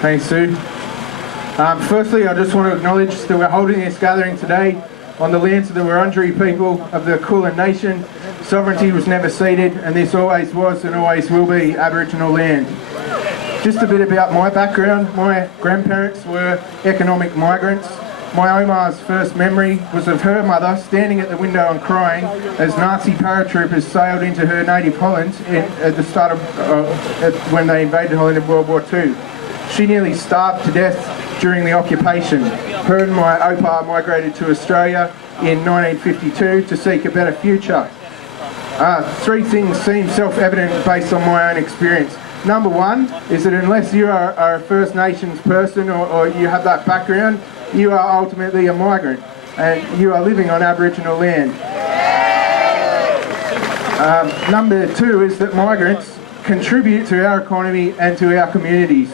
Thanks, Sue. Firstly, I just want to acknowledge that we're holding this gathering today on the lands of the Wurundjeri people of the Kulin Nation. Sovereignty was never ceded, and this always was and always will be Aboriginal land. Just a bit about my background. My grandparents were economic migrants. My Omar's first memory was of her mother standing at the window and crying as Nazi paratroopers sailed into her native Holland at the start of when they invaded Holland in World War II. She nearly starved to death during the occupation. Her and my Opa migrated to Australia in 1952 to seek a better future. Three things seem self-evident based on my own experience. Number one is that unless you are a First Nations person or you have that background, you are ultimately a migrant and you are living on Aboriginal land. Number two is that migrants contribute to our economy and to our communities.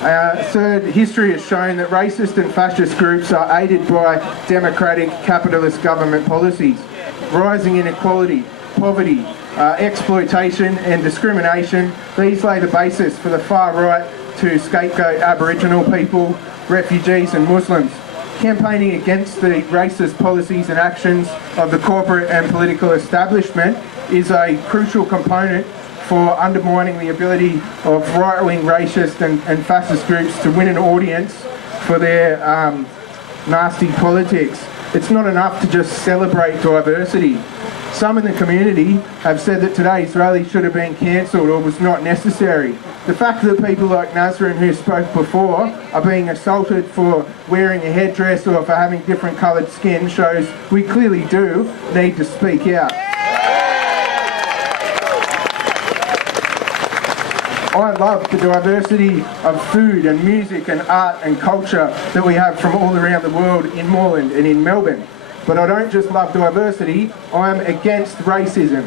Third, history has shown that racist and fascist groups are aided by democratic capitalist government policies. Rising inequality, poverty, exploitation and discrimination, these lay the basis for the far right to scapegoat Aboriginal people, refugees and Muslims. Campaigning against the racist policies and actions of the corporate and political establishment is a crucial component for undermining the ability of right-wing racist and fascist groups to win an audience for their nasty politics. It's not enough to just celebrate diversity. Some in the community have said that today's rally should have been cancelled or was not necessary. The fact that people like Nazrin, who spoke before, are being assaulted for wearing a headdress or for having different coloured skin shows we clearly do need to speak out. I love the diversity of food and music and art and culture that we have from all around the world in Moreland and in Melbourne. But I don't just love diversity, I am against racism.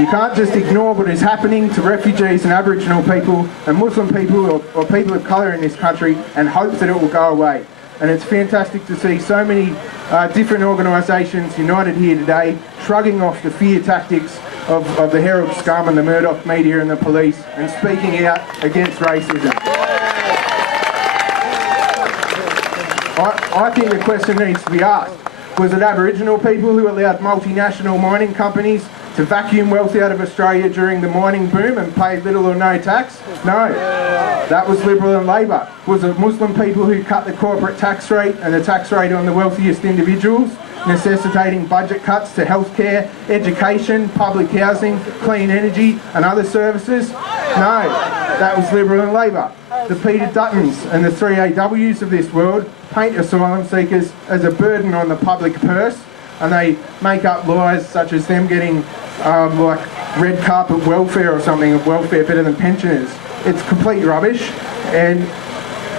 You can't just ignore what is happening to refugees and Aboriginal people and Muslim people or people of colour in this country and hope that it will go away. And it's fantastic to see so many different organisations united here today, shrugging off the fear tactics of the Herald scum and the Murdoch media and the police and speaking out against racism. I think the question needs to be asked. Was it Aboriginal people who allowed multinational mining companies to vacuum wealth out of Australia during the mining boom and pay little or no tax? No, that was Liberal and Labor. Was it Muslim people who cut the corporate tax rate and the tax rate on the wealthiest individuals, necessitating budget cuts to healthcare, education, public housing, clean energy and other services? No, that was Liberal and Labor. The Peter Duttons and the 3AWs of this world paint asylum seekers as a burden on the public purse, and they make up lies such as them getting like red carpet welfare or something, of welfare better than pensioners. It's complete rubbish. And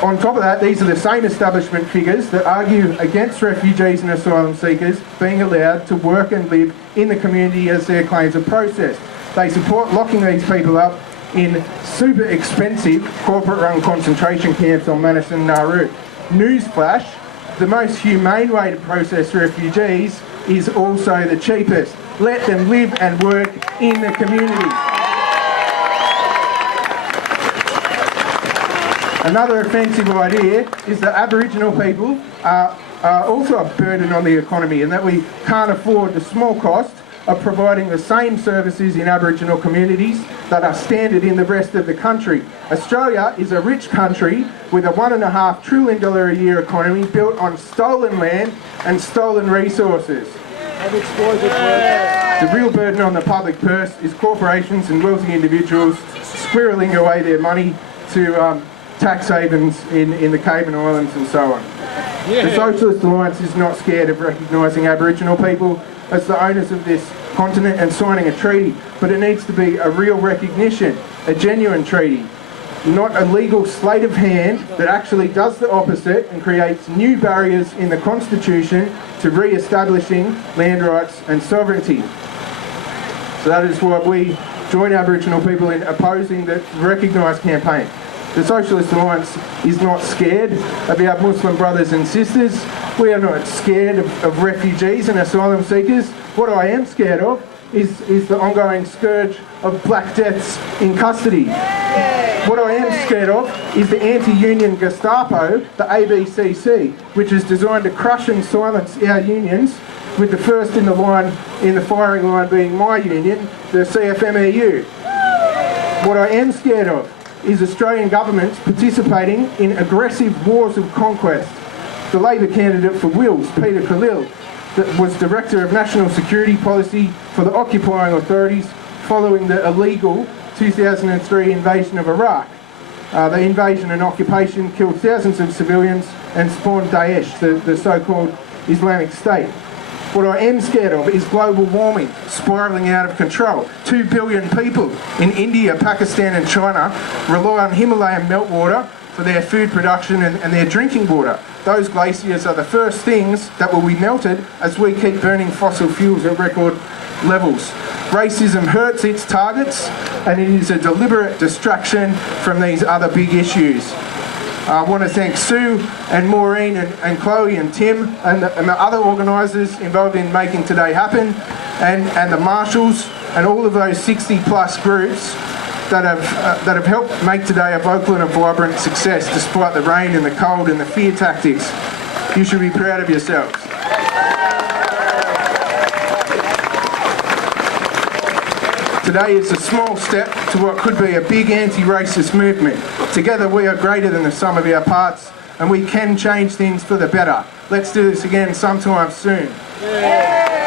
on top of that, these are the same establishment figures that argue against refugees and asylum seekers being allowed to work and live in the community as their claims are processed. They support locking these people up in super expensive corporate-run concentration camps on Manus and Nauru. Newsflash, the most humane way to process refugees is also the cheapest. Let them live and work in the community. Another offensive idea is that Aboriginal people are also a burden on the economy and that we can't afford the small cost of providing the same services in Aboriginal communities that are standard in the rest of the country. Australia is a rich country with a $1.5 trillion a year economy built on stolen land and stolen resources. The real burden on the public purse is corporations and wealthy individuals squirreling away their money to tax havens in the Cayman Islands and so on. The Socialist Alliance is not scared of recognising Aboriginal people as the owners of this continent and signing a treaty, but it needs to be a real recognition, a genuine treaty, not a legal sleight of hand that actually does the opposite and creates new barriers in the Constitution to re-establishing land rights and sovereignty. So that is why we join Aboriginal people in opposing the Recognise campaign. The Socialist Alliance is not scared of our Muslim brothers and sisters. We are not scared of refugees and asylum seekers. What I am scared of is the ongoing scourge of black deaths in custody. What I am scared of is the anti-union Gestapo, the ABCC, which is designed to crush and silence our unions, with the first in the firing line being my union, the CFMEU. What I am scared of is Australian governments participating in aggressive wars of conquest. The Labor candidate for Wills, Peter Khalil, that was Director of National Security Policy for the occupying authorities following the illegal 2003 invasion of Iraq. The invasion and occupation killed thousands of civilians and spawned Daesh, the so-called Islamic State. What I am scared of is global warming spiralling out of control. 2 billion people in India, Pakistan and China rely on Himalayan meltwater for their food production and their drinking water. Those glaciers are the first things that will be melted as we keep burning fossil fuels at record levels. Racism hurts its targets, and it is a deliberate distraction from these other big issues. I want to thank Sue and Maureen and Chloe and Tim and the other organisers involved in making today happen, and the marshals and all of those 60 plus groups that have helped make today a vocal and a vibrant success despite the rain and the cold and the fear tactics. You should be proud of yourselves. Today is a small step to what could be a big anti-racist movement. Together we are greater than the sum of our parts, and we can change things for the better. Let's do this again sometime soon. Yeah.